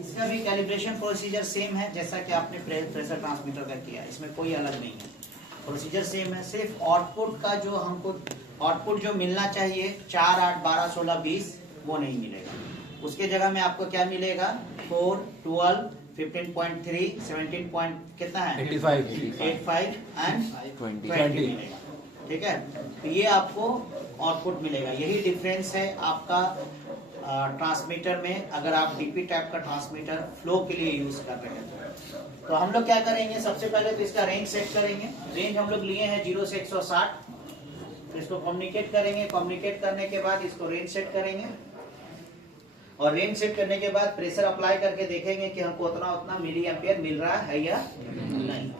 इसका भी calibration procedure same है जैसा कि आपने प्रेशर ट्रांसमीटर का किया, इसमें कोई अलग नहीं है, प्रोसीजर सेम है। सिर्फ आउटपुट का जो हमको आउटपुट जो मिलना चाहिए 4, 8, 12, 16, 20 वो नहीं मिलेगा, उसके जगह में आपको क्या मिलेगा 4, 12, 15.3, 17 पॉइंट कितना है 85 एंड 20 मिलेगा। ठीक है, तो ये आपको आउटपुट मिलेगा। यही डिफरेंस है आपका ट्रांसमीटर में, अगर आप डीपी टाइप का ट्रांसमीटर फ्लो के लिए यूज कर रहे हैं। तो हम लोग क्या करेंगे, सबसे पहले तो इसका रेंज सेट करेंगे। रेंज हम लोग लिए हैं 0 से 160, तो इसको कम्युनिकेट करेंगे। कम्युनिकेट करने के बाद इसको रेंज सेट करेंगे, और रेंज सेट करने के बाद प्रेशर अप्लाई करके देखेंगे कि हमको उतना उतना मिली एम्पियर मिल रहा है या नहीं।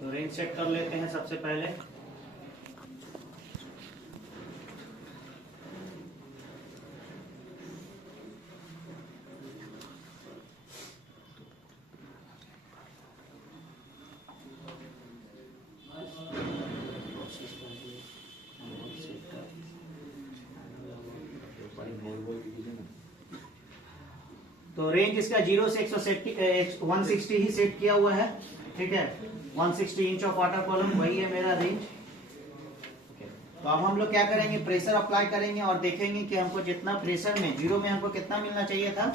तो रेंज सेट कर लेते हैं सबसे पहले। तो रेंज इसका 0 से 160 ही सेट किया हुआ है। ठीक है, 160 इंच ऑफ वाटर कॉलम, वही है मेरा रेंज। तो अब हम लोग क्या करेंगे, प्रेशर अप्लाई करेंगे और देखेंगे कि हमको जितना प्रेशर में 0 में हमको कितना मिलना चाहिए था,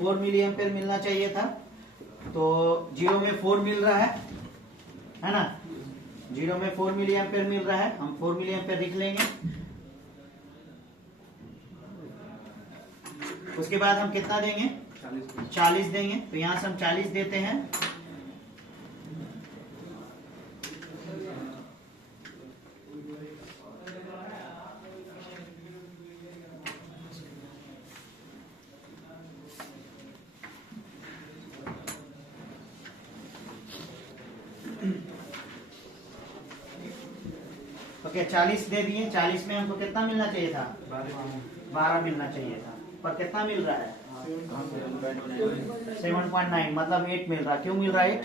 4 मिली एम्पियर मिलना चाहिए था। तो 0 में 4 मिल रहा है ना, 0 में 4 मिली एम्पियर मिल रहा है, हम 4 मिली एम्पियर लिख लेंगे। उसके बाद हम कितना देंगे, 40 देंगे। तो यहां से हम 40 देते हैं। ओके, 40 दे दिए। 40 में हमको कितना मिलना चाहिए था, 12 मिलना चाहिए था, पर कितना मिल रहा है 7.9, मतलब 8 मिल रहा है। क्यों मिल रहा है 8?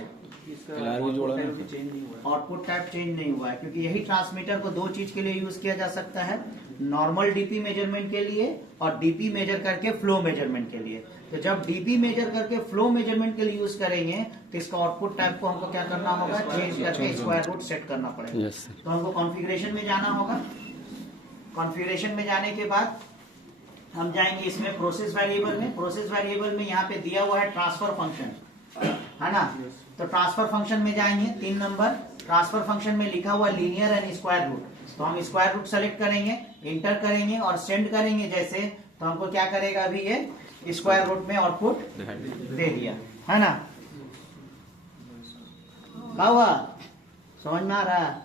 आउटपुट टाइप चेंज नहीं हुआ है, क्योंकि यही ट्रांसमीटर को दो चीज के लिए यूज किया जा सकता है, नॉर्मल डीपी मेजरमेंट के लिए और डीपी मेजर करके फ्लो मेजरमेंट के लिए। तो जब डीपी मेजर करके फ्लो मेजरमेंट के लिए यूज करेंगे तो इसका आउटपुट टाइप को हमको क्या करना होगा, चेंज करके स्क्वायर रूट सेट करना पड़ेगा। तो हमको कॉन्फ़िगरेशन में जाना होगा। कॉन्फ़िगरेशन में जाने के बाद हम जाएंगे इसमें प्रोसेस वेरिएबल में। प्रोसेस वेरिएबल में यहाँ पे दिया हुआ है ट्रांसफर फंक्शन, है ना। तो ट्रांसफर फंक्शन में जाएंगे, 3 नंबर ट्रांसफर फंक्शन में लिखा हुआ लीनियर एंड स्क्वायर रूट। तो हम स्क्वायर रूट सेलेक्ट करेंगे, इंटर करेंगे और सेंड करेंगे जैसे, तो हमको क्या करेगा, अभी ये स्क्वायर रूट में आउटपुट दे दिया, है ना। क्या हुआ, समझ में आ रहा,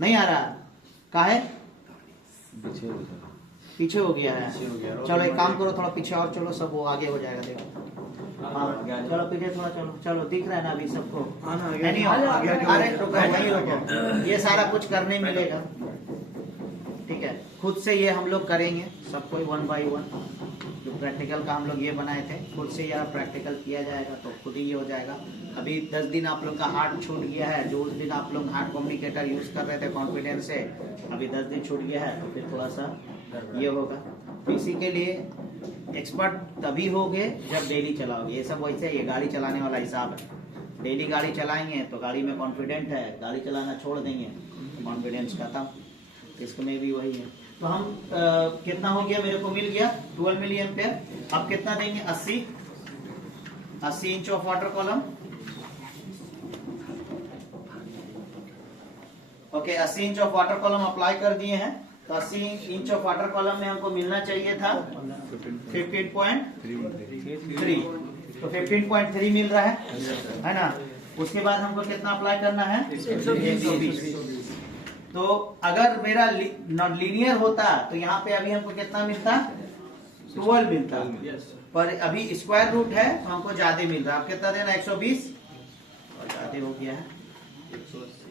नहीं आ रहा, काहे पीछे हो गया है। चलो एक काम करो, थोड़ा पीछे और चलो, सब वो आगे हो जाएगा। देखो हाँ, चलो पीछे थोड़ा, चलो चलो, दिख रहा है ना अभी सबको, नहीं अरे वही रुको, ये सारा कुछ करने मिलेगा। ठीक है, खुद से ये हम लोग करेंगे सबको 1 by 1। जो प्रैक्टिकल का हम लोग ये बनाए थे, खुद से यह प्रैक्टिकल किया जाएगा तो खुद ही ये हो जाएगा। अभी 10 दिन आप लोग का हार्ड छूट गया है, जो उस दिन आप लोग हार्ड कम्युनिकेटर यूज कर रहे थे कॉन्फिडेंस से, अभी 10 दिन छूट गया है, तो फिर थोड़ा सा ये होगा। तो इसी के लिए एक्सपर्ट तभी होगे जब डेली चलाओगे। ये सब वैसे ये गाड़ी चलाने वाला हिसाब है, डेली गाड़ी चलाएंगे तो गाड़ी में कॉन्फिडेंट है, गाड़ी चलाना छोड़ देंगे कॉन्फिडेंस खत्म। इसमें भी वही है। तो हम कितना हो गया, मेरे को मिल गया 12 मिली एम्पियर। अब कितना देंगे, 80 inch of water column. Okay, 80 inch of water column apply कर दिए हैं। तो 80 इंच ऑफ वाटर कॉलम में हमको मिलना चाहिए था 15.3, तो 15.3 मिल रहा है ना। उसके बाद हमको कितना अप्लाई करना है, 120। तो अगर मेरा लीनियर होता तो यहाँ पे अभी हमको कितना मिलता, 12 मिलता, पर अभी स्क्वायर रूट है तो हमको ज्यादा मिल रहा है। अब कितना देना, 120, और ज्यादा हो गया है 180।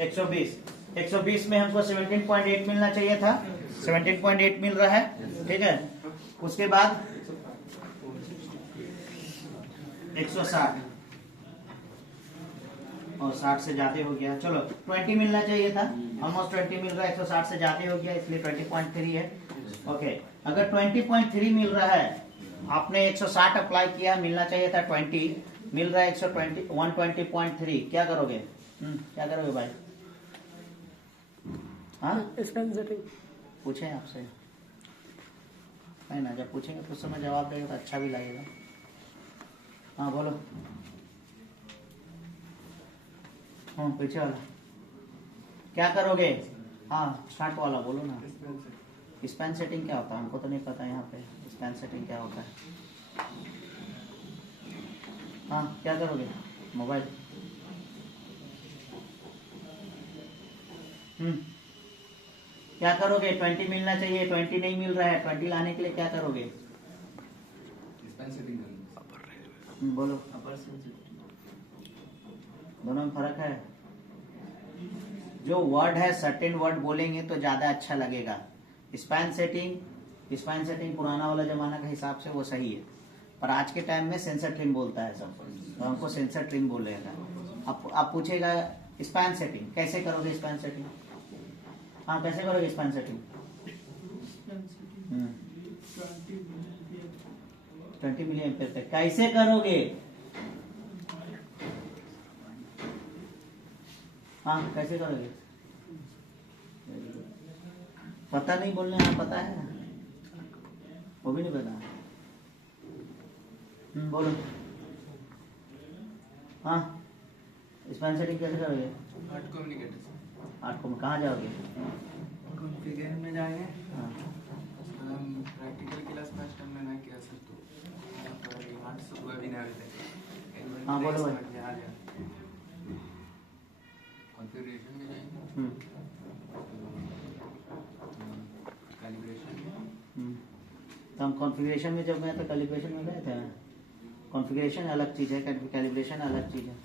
120 में हमको 17.8 मिलना चाहिए था, 17.8 मिल रहा है, ठीक है। उसके बाद 160 और 60 से ज्यादा हो गया, चलो 20 मिलना चाहिए था, ऑलमोस्ट 20 मिल रहा है, 160 से ज्यादा हो गया इसलिए 20.3 है। ओके, अगर 20.3 मिल रहा है, आपने 160 अप्लाई किया, मिलना चाहिए था 20, मिल रहा है 120.3, क्या करोगे? क्या करोगे भाई? हाँ, पूछे आपसे है ना, जब पूछेंगे तो उस समय जवाब देगा तो अच्छा भी लगेगा। हाँ बोलो। हाँ पीछे वाला क्या करोगे? हाँ स्टार्ट वाला बोलो ना। स्पैन सेटिंग क्या होता है? हमको तो नहीं पता यहाँ पे स्पैन सेटिंग क्या होता है। हाँ क्या करोगे? मोबाइल क्या करोगे? 20 मिलना चाहिए, 20 नहीं मिल रहा है, 20 लाने के लिए क्या करोगे? स्पैन सेटिंग बोलो। दोनों में फर्क है। जो वर्ड है सर्टेन वर्ड बोलेंगे तो ज्यादा अच्छा लगेगा। स्पैन सेटिंग पुराना वाला जमाना का हिसाब से वो सही है, पर आज के टाइम में सेंसर ट्रिम बोलता है सब, तो हमको सेंसर ट्रिम बोलेगा। अब पूछेगा स्पैन सेटिंग कैसे करोगे? स्पैन सेटिंग हाँ कैसे करोगे स्पैन सेटिंग? 20 मिलियन पे कैसे करोगे? हाँ कैसे करोगे? पता नहीं बोलने, हाँ पता है, वो भी नहीं पता। बोलो। हाँ स्पैन सेटिंग कैसे करोगे? हार्ड कम्युनिकेटर आपको कहाँ जाओगे? कॉन्फ़िगर में जाएंगे। हाँ प्रैक्टिकल क्लास फर्स्ट टाइम में किया सर, तो यहाँ से वेबिनार है। हाँ बोलो भाई। कॉन्फ़िगरेशन में जाएंगे, कैलिब्रेशन में। तो हम कॉन्फ़िगरेशन में जब गए थे, कैलिब्रेशन में गए थे। कॉन्फ़िगरेशन अलग चीज़ है, कैलिब्रेशन अलग चीज़ है।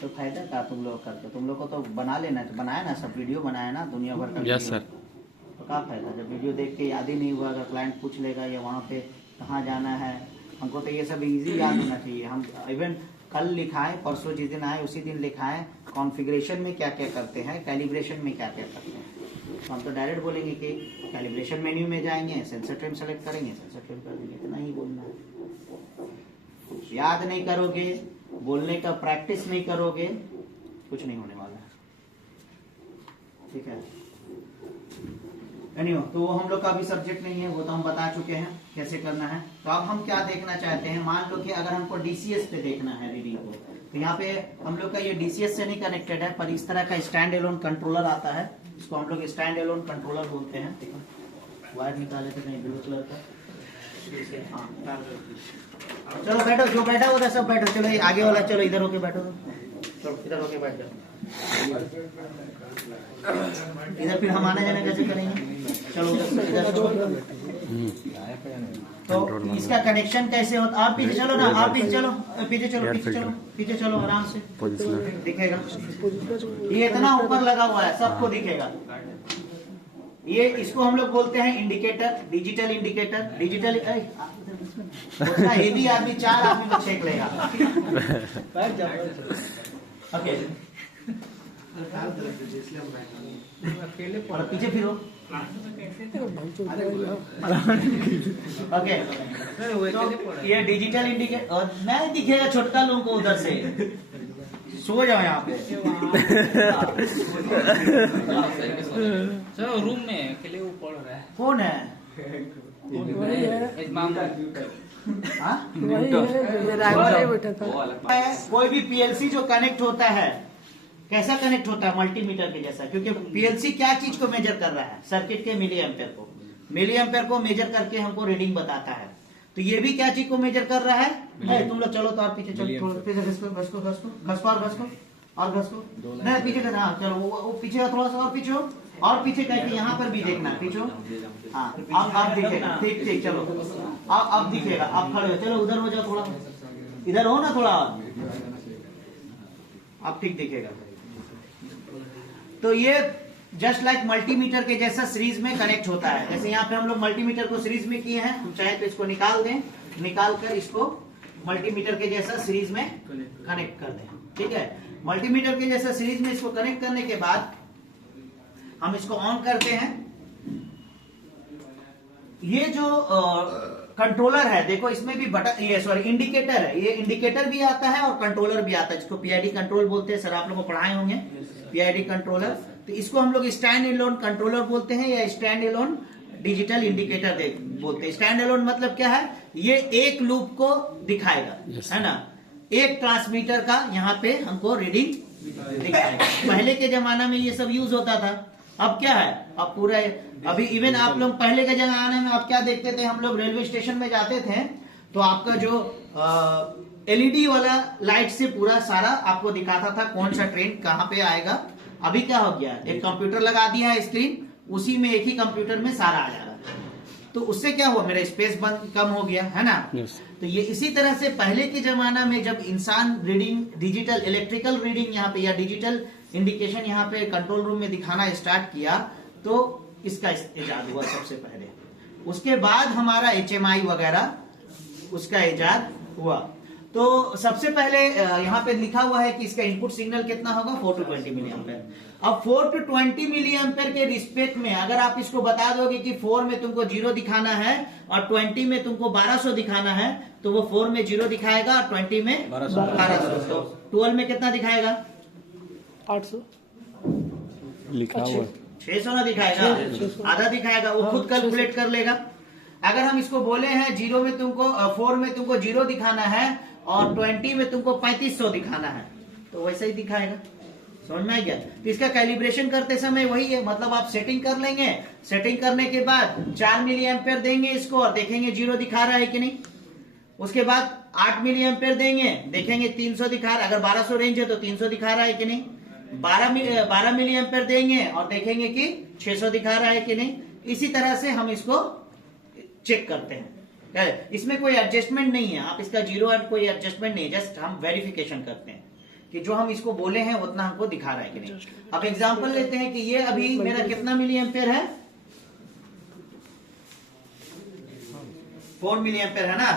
तो फायदा क्या तुम लोग करते? तुम लोग को तो बना लेना, बनाया ना, सब वीडियो बनाया ना दुनिया भर का। Yes sir. तो क्या फायदा जब वीडियो देख के याद ही नहीं हुआ? अगर क्लाइंट पूछ लेगा या वहाँ पे कहाँ जाना है, हमको तो ये सब इजी याद होना चाहिए। हम इवन कल लिखाए, परसों जिस दिन आए उसी दिन लिखाए कॉन्फ़िगरेशन में क्या क्या करते हैं, कैलिब्रेशन में क्या क्या करते हैं। तो हम तो डायरेक्ट बोलेंगे कि कैलिब्रेशन मेन्यू में जाएंगे, सेंसर ट्रिम सेलेक्ट करेंगे, सेंसर ट्रिम कर देंगे, इतना ही बोलना है। याद नहीं करोगे, बोलने का प्रैक्टिस नहीं करोगे, कुछ नहीं होने वाला है, ठीक है। एनीवे, तो वो हम लोग का भी सब्जेक्ट नहीं है, वो तो हम बता चुके हैं कैसे करना है। तो अब हम क्या देखना चाहते हैं? मान लो कि अगर हमको डीसीएस पे देखना है रीडिंग को, तो यहाँ पे हम लोग का ये डीसीएस से नहीं कनेक्टेड है, पर इस तरह का स्टैंड एलोन कंट्रोलर आता है, इसको हम लोग स्टैंड एलोन कंट्रोलर बोलते हैं। ठीक है, वायर निकाले थे नहीं, ब्लू कलर का। हाँ चलो बैठो, जो बैठा उधर सब बैठो। चलो ये आगे वाला, चलो इधर होके बैठो, चलो इधर होके बैठ जाओ। इधर फिर हम आने जाने कैसे करेंगे? चलो इधर। तो इसका कनेक्शन कैसे होता? आप पीछे चलो ना, आप पीछे चलो, पीछे चलो, पीछे चलो, पीछे चलो, आराम से दिखेगा। ये इतना ऊपर लगा हुआ है, सबको दिखेगा। ये इसको हम लोग बोलते हैं indicator, digital indicator. Digital heavy आदमी 4 आदमी को छेक लेगा। ओके, और पीछे फिरो। ओके, तो ये डिजिटल इंडिकेटर नहीं दिखेगा छोटका लोगों को उधर से। सो जाओ यहाँ पे। चलो रूम में अकेले वो पढ़ रहा है। कौन है? कोई भी पीएलसी जो कनेक्ट होता है, कैसा कनेक्ट होता है? मल्टीमीटर के जैसा, क्योंकि पीएलसी क्या चीज को मेजर कर रहा है? सर्किट के मिली एम्पेयर को। मिली एम्पेयर को मेजर करके हमको रीडिंग बताता है। तो ये भी क्या चीज को मेजर कर रहा है? तुम लोग चलो तो और पीछे चलो, पीछे घसको और घसको नहीं पीछे का। हाँ चलो, वो पीछे का थोड़ा सा और पीछे हो, और पीछे करके यहाँ पर भी देखना, पीछे। हाँ अब दिखेगा, ठीक ठीक, चलो अब दिखेगा, अब खड़े हो, चलो उधर हो जाओ थोड़ा। इधर हो ना थोड़ा और, अब ठीक दिखेगा। तो ये जस्ट लाइक मल्टीमीटर के जैसा सीरीज में कनेक्ट होता है। जैसे यहाँ पे हम लोग मल्टीमीटर को सीरीज में किए हैं, हम चाहे तो इसको निकाल दें, निकाल कर इसको मल्टीमीटर के जैसा सीरीज में कनेक्ट कर दें। ठीक है, मल्टीमीटर के जैसा सीरीज में इसको कनेक्ट करने के बाद हम इसको ऑन करते हैं। ये जो कंट्रोलर है, देखो इसमें भी बटन, ये सॉरी इंडिकेटर है, ये इंडिकेटर भी आता है और कंट्रोलर भी आता है, जिसको पीआईडी कंट्रोल बोलते हैं। सर आप लोगों को पढ़ाए होंगे पीआईडी कंट्रोलर। तो इसको हम लोग स्टैंड एलोन कंट्रोलर बोलते हैं या स्टैंड एलोन डिजिटल इंडिकेटर बोलते हैं। स्टैंड एलोन मतलब क्या है, ये एक लूप को दिखाएगा, है ना, एक ट्रांसमीटर का यहाँ पे हमको रीडिंग दिखाएगा। पहले के जमाना में ये सब यूज होता था, अब क्या है, अब पूरा, अभी इवन आप लोग पहले के जमाने में आप क्या देखते थे, हम लोग रेलवे स्टेशन में जाते थे तो आपका जो एलईडी वाला लाइट से पूरा सारा आपको दिखाता था कौन सा ट्रेन कहाँ पे आएगा। अभी क्या हो गया, एक कंप्यूटर लगा दिया है स्क्रीन, उसी में एक ही कंप्यूटर में सारा आ जा रहा है। तो उससे क्या हुआ, मेरा स्पेस कम हो गया, है ना। तो ये इसी तरह से पहले के जमाना में जब इंसान रीडिंग, डिजिटल इलेक्ट्रिकल रीडिंग यहाँ पे या डिजिटल इंडिकेशन यहाँ पे कंट्रोल रूम में दिखाना स्टार्ट किया, तो इसका इजाद हुआ सबसे पहले। उसके बाद हमारा HMI वगैरह उसका इजाद हुआ। तो सबसे पहले यहाँ पे लिखा हुआ है कि इसका इनपुट सिग्नल कितना होगा, 4 to 20 मिली एम्पेयर। अब 4 to 20 मिली एम्पेयर के रिस्पेक्ट में अगर आप इसको बता दोगे कि 4 में तुमको 0 दिखाना है और 20 में तुमको 1200 दिखाना है, तो वो 4 में 0 दिखाएगा और 20 में 1200। तो 12 में कितना दिखाएगा, 800 लिखा हुआ 600 ना दिखाएगा, आधा दिखाएगा, वो खुद कैलकुलेट कर लेगा। अगर हम इसको बोले हैं 0 में तुमको 4 में तुमको 0 दिखाना है और 20 में तुमको 3500 दिखाना है, तो वैसा ही दिखाएगा। समझ में आ गया। तो इसका कैलिब्रेशन करते समय वही है, मतलब आप सेटिंग कर लेंगे, सेटिंग करने के बाद 4 मिली एम्पेयर देंगे इसको और देखेंगे 0 दिखा रहा है कि नहीं। उसके बाद 8 मिली एम्पेयर देंगे, देखेंगे 300 दिखा रहा है, अगर 1200 रेंज है तो 300 दिखा रहा है कि नहीं। 12 मिली एम्पेयर देंगे और देखेंगे कि 600 दिखा रहा है कि नहीं। इसी तरह से हम इसको चेक करते हैं। इसमें कोई एडजस्टमेंट नहीं है, आप इसका 0 एंड कोई एडजस्टमेंट नहीं है, जस्ट हम वेरिफिकेशन करते हैं कि जो हम इसको बोले हैं उतना हमको दिखा रहा है कि नहीं। अब एग्जांपल लेते हैं कि ये अभी मेरा कितना मिली एम्पेयर है, 4 मिली एम्पेयर है ना।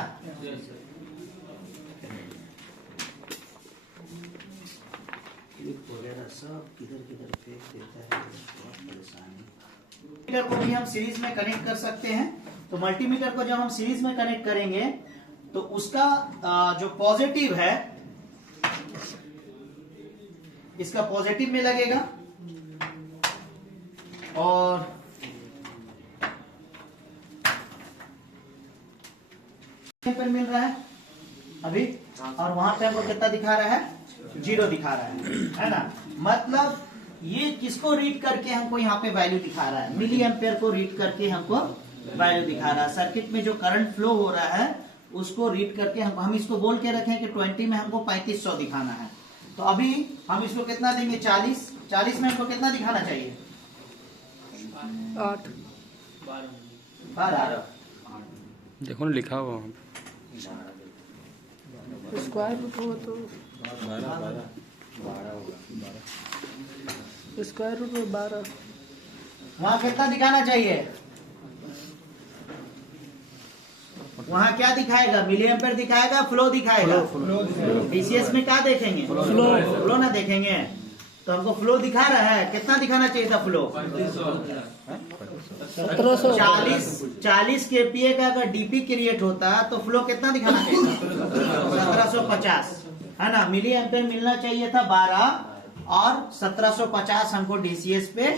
वगैरह सब किधर किधर फेंक देता है, बहुत परेशानी। मल्टीमीटर को भी हम सीरीज में कनेक्ट कर सकते हैं। तो मल्टीमीटर को जब हम सीरीज में कनेक्ट करेंगे तो उसका जो पॉजिटिव है, इसका पॉजिटिव में लगेगा और पर मिल रहा है अभी, और वहां पे हमको कितना दिखा रहा है, 0 दिखा रहा है ना। मतलब ये किसको रीड करके हमको यहाँ पे वैल्यू दिखा रहा है, मिली एम्पेयर को रीड करके हमको वैल्यू दिखा रहा है। सर्किट में जो करंट फ्लो हो रहा है उसको रीड करके हम इसको बोल के रखें कि 20 में हमको 3500 दिखाना है। तो अभी हम इसको कितना देंगे, 40 में हमको कितना दिखाना चाहिए, 8 12। देखो ना लिखा हुआ स्क्वायर रूट हो तो स्क्वायर रूट में 12। वहां कितना दिखाना चाहिए, वहां क्या दिखाएगा, मिली एम्पेयर दिखाएगा, फ्लो दिखाएगा। डीसीएस में क्या देखेंगे, फ्लो ना देखेंगे। तो हमको फ्लो दिखा रहा है, कितना दिखाना चाहिए था फ्लो, 40 केपीए का अगर डीपी क्रिएट होता तो फ्लो कितना दिखाना चाहिए था, 1750, है ना। मिली एम्पेयर मिलना चाहिए था 12 और 1750 हमको डीसीएस पे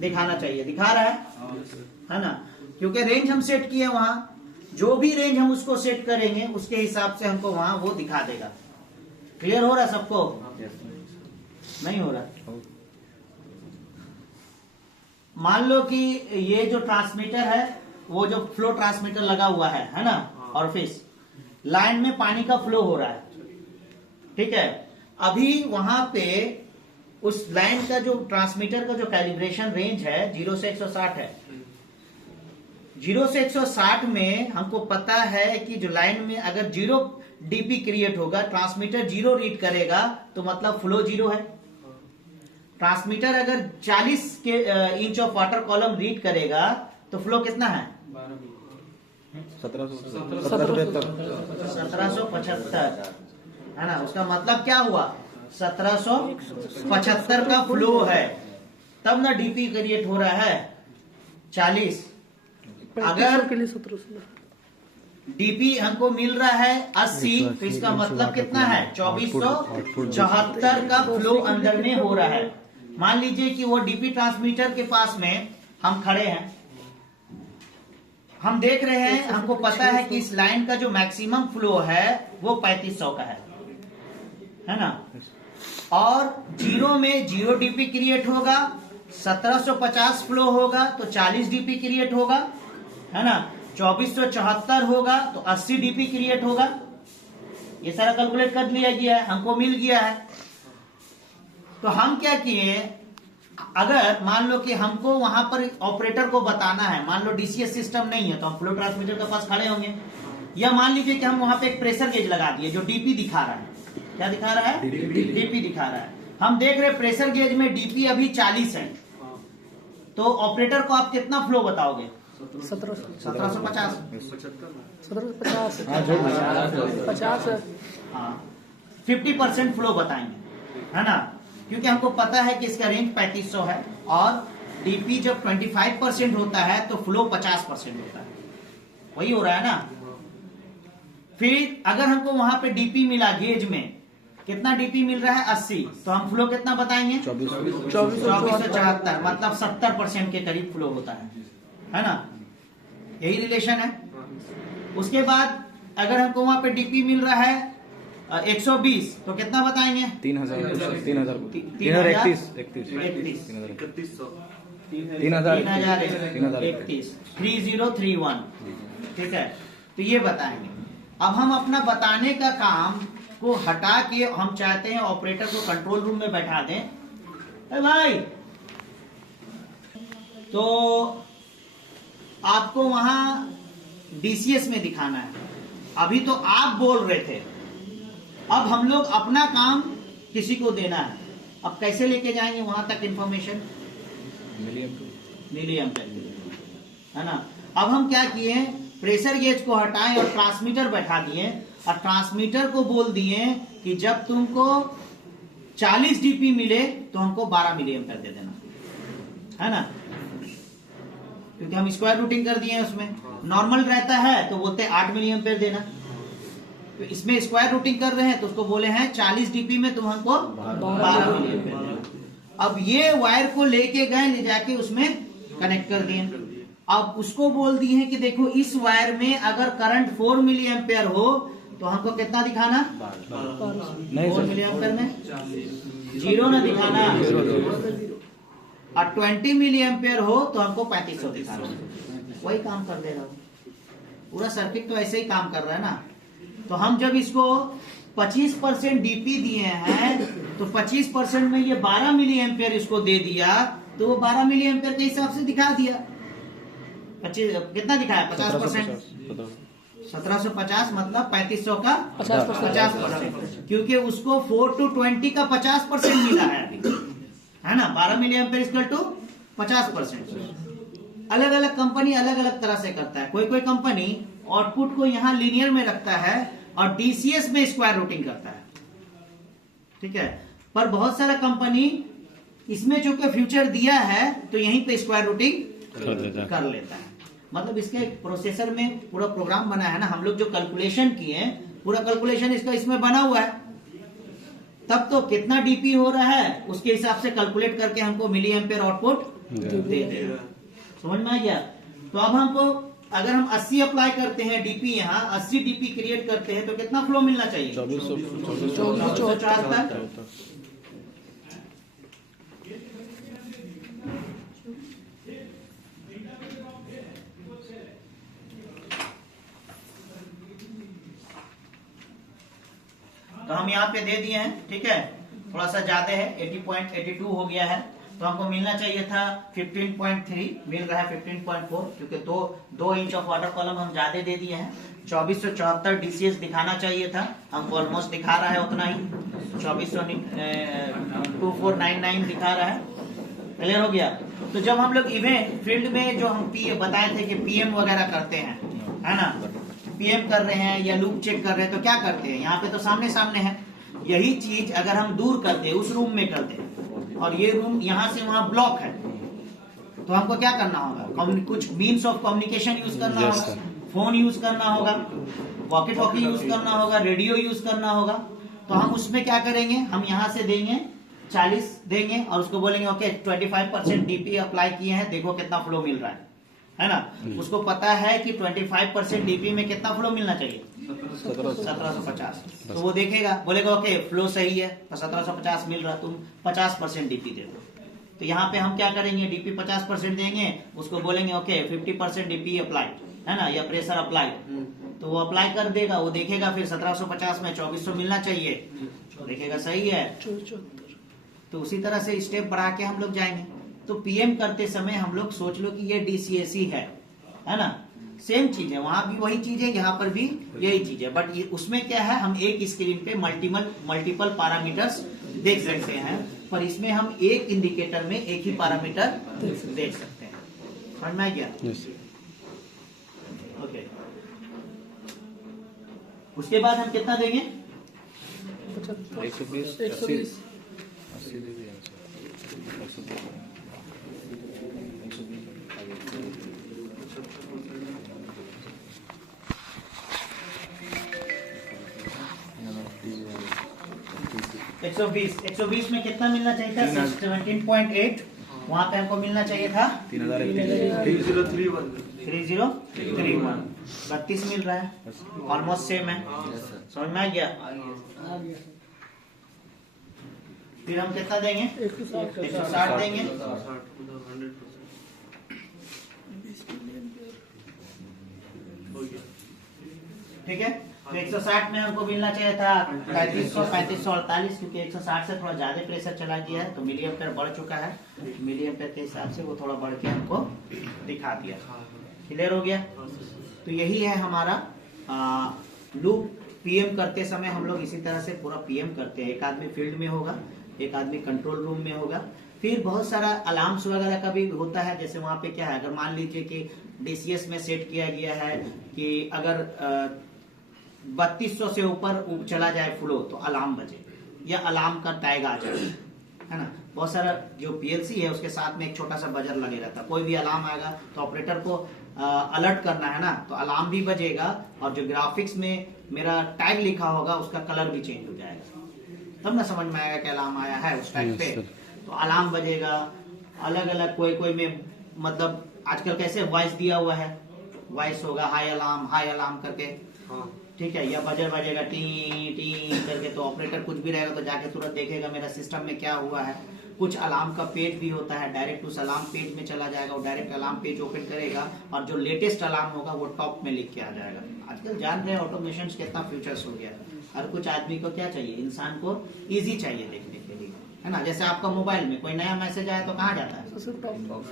दिखाना चाहिए, दिखा रहा है ना। क्योंकि रेंज हम सेट किए, वहां जो भी रेंज हम उसको सेट करेंगे उसके हिसाब से हमको वहां वो दिखा देगा। क्लियर हो रहा सबको, नहीं हो रहा। मान लो कि ये जो ट्रांसमीटर है, वो जो फ्लो ट्रांसमीटर लगा हुआ है ना, और फिर लाइन में पानी का फ्लो हो रहा है, ठीक है। अभी वहां पे उस लाइन का जो ट्रांसमीटर का जो कैलिब्रेशन रेंज है 0 से 160 है। 0 से 160 में हमको पता है कि जो लाइन में अगर 0 डीपी क्रिएट होगा, ट्रांसमीटर 0 रीड करेगा तो मतलब फ्लो 0 है। ट्रांसमीटर अगर 40 के inch of water column read करेगा तो फ्लो कितना है? 1775 है ना। उसका मतलब क्या हुआ? 1775 का फ्लो है, तब ना डीपी क्रिएट हो रहा है 40। अगर के लिए 1700 डीपी हमको मिल रहा है 80, तो इसका मतलब कितना है? 2474 का फ्लो अंदर में हो रहा है। मान लीजिए कि वो डीपी ट्रांसमीटर के पास में हम खड़े हैं, हम देख रहे हैं, हमको पता है कि इस लाइन का जो मैक्सिमम फ्लो है वो 3500 का है ना। और 0 में 0 डीपी क्रिएट होगा, 1750 फ्लो होगा तो 40 डीपी क्रिएट होगा, है ना। 2474 होगा तो 80 डीपी क्रिएट होगा। ये सारा कैलकुलेट कर लिया गया है, हमको मिल गया है। तो हम क्या किए, अगर मान लो कि हमको वहां पर ऑपरेटर को बताना है, मान लो डीसीएस सिस्टम नहीं है तो हम फ्लो ट्रांसमीटर के पास खड़े होंगे, या मान लीजिए कि हम वहां पे एक प्रेशर गेज लगा दिए जो डीपी दिखा रहा है। क्या दिखा रहा है? डीपी दिखा रहा है। हम देख रहे प्रेशर गेज में डीपी अभी 40 है, तो ऑपरेटर को आप कितना फ्लो बताओगे? 1750 50 है। हाँ, 50% फ्लो बताएंगे, है ना, क्योंकि हमको पता है कि इसका रेंज 3500 है और डीपी जब 25% होता है तो फ्लो 50% होता है, वही हो रहा है ना। फिर अगर हमको वहां पे डीपी मिला गेज में, कितना डीपी मिल रहा है? 80, तो हम फ्लो कितना बताएंगे? 2474, मतलब 70% के करीब फ्लो होता है ना। यही रिलेशन है। उसके बाद अगर हमको वहां पे डीपी मिल रहा है 120, तो कितना बताएंगे? 3031, ठीक है। तो ये बताएंगे। अब हम अपना बताने का काम को हटा के हम चाहते हैं ऑपरेटर को कंट्रोल रूम में बैठा दें। ए भाई, तो आपको वहां डीसीएस में दिखाना है। अभी तो आप बोल रहे थे, अब हम लोग अपना काम किसी को देना है। अब कैसे लेके जाएंगे वहां तक इंफॉर्मेशन? मिलीएम्पेयर, है ना। अब हम क्या किए, प्रेशर गेज को हटाएं और ट्रांसमीटर बैठा दिए, और ट्रांसमीटर को बोल दिए कि जब तुमको 40 डीपी मिले तो हमको 12 मिलीएम्पेयर दे देना, है ना, क्योंकि हम स्क्वायर रूटिंग कर दिए हैं। उसमें नॉर्मल रहता है तो बोलते हैं 8 मिलीएम्पेयर देना, तो इसमें स्क्वायर रूटिंग कर रहे हैं तो उसको बोले हैं 40 डीपी में तुम हमको 12 मिलीएम्पेयर देना। अब ये वायर को लेके गए, ले जाके उसमें कनेक्ट कर दिए। अब उसको बोल दिए हैं कि देखो इस वायर में अगर करंट 4 मिलीएम्पेयर हो तो हमको कितना दिखाना? 4 मिलीएम्पेयर में 0 ना दिखाना, और 20 मिलीएम्पेयर हो तो हमको 3500 दिखाना। वही काम कर दे रहा हूं, पूरा सर्किट तो ऐसे ही काम कर रहा है ना। तो हम जब इसको 25% डीपी दिए हैं तो 25% में ये 12 मिलीएम्पेयर इसको दे दिया, तो वो 12 मिलीएम्पेयर के हिसाब से दिखा दिया। 25 कितना दिखाया? 50%, 1750 मतलब 3500 का 50%, क्योंकि उसको 4 to 20 का 50% मिला है अभी, है ना। 12 मिलीएम्पेयर इक्वल टू 50%। अलग अलग कंपनी अलग अलग तरह से करता है। कोई कोई कंपनी आउटपुट को यहाँ लीनियर में रखता है और डीसीएस में स्क्वायर रूटिंग करता है, ठीक है। पर बहुत सारा कंपनी इसमें जो कि फ्यूचर दिया है तो यहीं पे स्क्वायर रूटिंग कर लेता है। मतलब इसके प्रोसेसर में पूरा प्रोग्राम बना है ना, हम लोग जो कैलकुलेशन किए पूरा कैलकुलेशन इसका इसमें बना हुआ है। तब तो कितना डीपी हो रहा है उसके हिसाब से कैलकुलेट करके हमको मिली एम्पेयर आउटपुट दे देगा। समझ में आ गया? तो अब हमको अगर हम 80 अप्लाई करते हैं डीपी, यहाँ 80 डीपी क्रिएट करते हैं तो कितना फ्लो मिलना चाहिए? 2474। तो हम यहाँ पे दे दिए हैं, ठीक है। थोड़ा सा ज्यादा है, 80.82 हो गया है। तो हमको मिलना चाहिए था 15.3, मिल रहा है 15.4, क्योंकि दो इंच ऑफ वाटर कॉलम हम ज्यादा दे दिए हैं। 2474 डीसीएस दिखाना चाहिए था, हमको ऑलमोस्ट दिखा रहा है उतना ही, 2499 दिखा रहा है। क्लियर हो गया। तो जब हम लोग इवेंट फील्ड में जो हम बताए थे कि पीएम वगैरह करते हैं, है ना, पीएम कर रहे हैं या लूप चेक कर रहे हैं, तो क्या करते हैं, यहाँ पे तो सामने सामने है। यही चीज अगर हम दूर करते, उस रूम में करते, और ये रूम यहाँ से वहां ब्लॉक है, तो हमको क्या करना होगा, कुछ मीन्स ऑफ कम्युनिकेशन यूज करना होगा, फोन यूज करना होगा, वॉकी टॉकी यूज करना होगा, रेडियो यूज करना होगा। तो हम उसमें क्या करेंगे, हम यहाँ से देंगे 40 देंगे और उसको बोलेंगे ओके 25% डीपी अप्लाई किए हैं, देखो कितना फ्लो मिल रहा है ना। उसको पता है कि 25% डीपी में कितना फ्लो मिलना चाहिए, 1750। तो वो देखेगा, बोलेगा ओके फ्लो सही है, तो 1750 मिल रहा, तुम 50% डीपी दे दो। तो यहाँ पे हम क्या करेंगे, डीपी 50% देंगे, उसको बोलेंगे ओके 50% डीपी अप्लाई, है ना, या प्रेशर अप्लाई, तो वो अप्लाई कर देगा। वो देखेगा फिर 1750 में 2400 मिलना चाहिए, देखेगा सही है। तो उसी तरह से स्टेप बढ़ा के हम लोग जाएंगे। तो पीएम करते समय हम लोग सोच लो कि ये डीसीएसी है ना, सेम चीज है, वहां भी वही चीज है, यहाँ पर भी यही चीज है, बट उसमें क्या है, हम एक स्क्रीन पे मल्टीपल पैरामीटर्स देख सकते हैं, पर इसमें हम एक इंडिकेटर में एक ही पैरामीटर देख सकते हैं। समझ में आ गया? ओके। उसके बाद हम कितना देंगे, 120 120 में कितना मिलना चाहिए था, 17.8, वहां पे हमको मिलना चाहिए था 3031, 32 मिल रहा है, ऑलमोस्ट सेम है। समझ में आ गया? फिर हम कितना देंगे, 160 देंगे, ठीक है। तो 160 में हमको मिलना चाहिए था 3548, क्योंकि 160 से थोड़ा ज्यादा प्रेशर चला गया है, तो मिली एम्पेयर बढ़ चुका है, मिली एम्पेयर के हिसाब से वो थोड़ा बढ़ के हमको दिखा दिया। क्लियर हो गया? तो यही है हमारा लूप। पीएम करते समय हम लोग इसी तरह से पूरा पीएम करते हैं, एक आदमी फील्ड में होगा, एक आदमी कंट्रोल रूम में होगा। फिर बहुत सारा अलार्म्स वगैरह का भी होता है, जैसे वहां पे क्या है, अगर मान लीजिए कि डीसीएस में सेट किया गया है कि अगर 3200 से ऊपर चला जाए फ्लो तो अलार्म बजे, या अलार्म का टैग आ जाए, है ना। बहुत सारा जो पीएलसी है उसके साथ में एक छोटा सा बजर लगे रहता है, कोई भी अलार्म आएगा तो ऑपरेटर को अलर्ट करना है ना, तो अलार्म भी बजेगा, और जो ग्राफिक्स में मेरा टैग लिखा होगा उसका कलर भी चेंज हो जाएगा, तब ना समझ में आएगा कि अलार्म आया है उस टैग पे। तो अलार्म बजेगा अलग अलग, कोई में मतलब आजकल कैसे वॉइस दिया हुआ है, वॉइस होगा हाई अलार्म करके, ठीक है, या बजर बजेगा टी टी करके, तो ऑपरेटर कुछ भी रहेगा तो जाके तुरंत देखेगा मेरा सिस्टम में क्या हुआ है। कुछ अलार्म का पेज भी होता है, डायरेक्ट उस अलार्म पेज में चला जाएगा, वो डायरेक्ट अलार्म पेज ओपन करेगा और जो लेटेस्ट अलार्म होगा वो टॉप में लिख के आ जाएगा। आजकल जान रहे हैं ऑटोमेशन कितना फ्यूचर्स हो गया है। हर कुछ आदमी को क्या चाहिए, इंसान को इजी चाहिए देखने के लिए, है ना। जैसे आपका मोबाइल में कोई नया मैसेज आया तो कहाँ जाता है,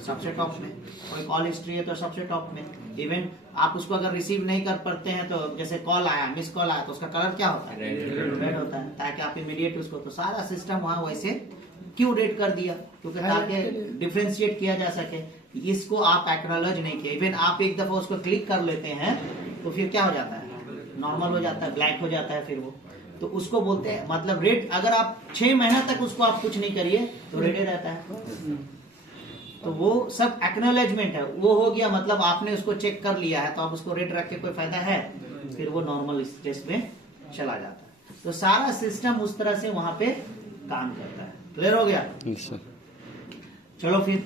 सबसे टॉप में। कोई कॉल हिस्ट्री है तो सबसे टॉप में। इवन आप उसको अगर रिसीव नहीं कर पाते हैं तो जैसे कॉल आया, मिस कॉल आया, तो उसका कलर क्या होता है, रेड होता है, ताकि आप इमीडिएट उसको, तो सारा सिस्टम वहाँ वैसे क्यों रेड कर दिया, क्योंकि ताकि डिफ्रेंशिएट किया जा सके। इसको आप एक्नॉलेज नहीं किया, इवन आप एक दफा उसको क्लिक कर लेते हैं तो फिर क्या हो जाता है, नॉर्मल हो जाता है, ब्लैक हो जाता है फिर वो, तो उसको बोलते हैं मतलब रेड। अगर आप 6 महीना तक उसको आप कुछ नहीं करिए तो रेडे रहता है। तो वो सब एक्नॉलेजमेंट है, वो हो गया, मतलब आपने उसको चेक कर लिया है, तो आप उसको रेड रख के कोई फायदा है, फिर वो नॉर्मल स्टेज में चला जाता है। तो सारा सिस्टम उस तरह से वहां पे काम करता है। क्लियर हो गया? Yes, sir. चलो फिर